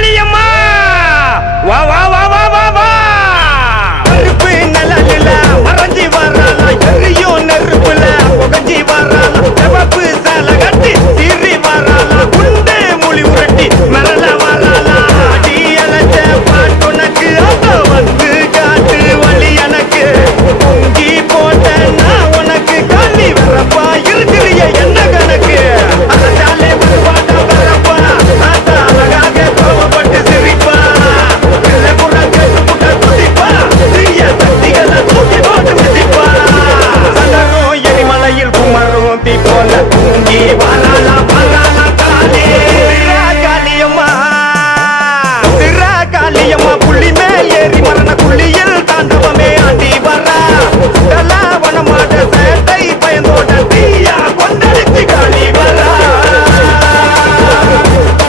காளியம்மா வா வா வா வா வா வா நெருப்பு நிழலில மறைஞ்சி வராளா எரியும் நெருப்புல புகஞ்சி வராளா சிவப்பு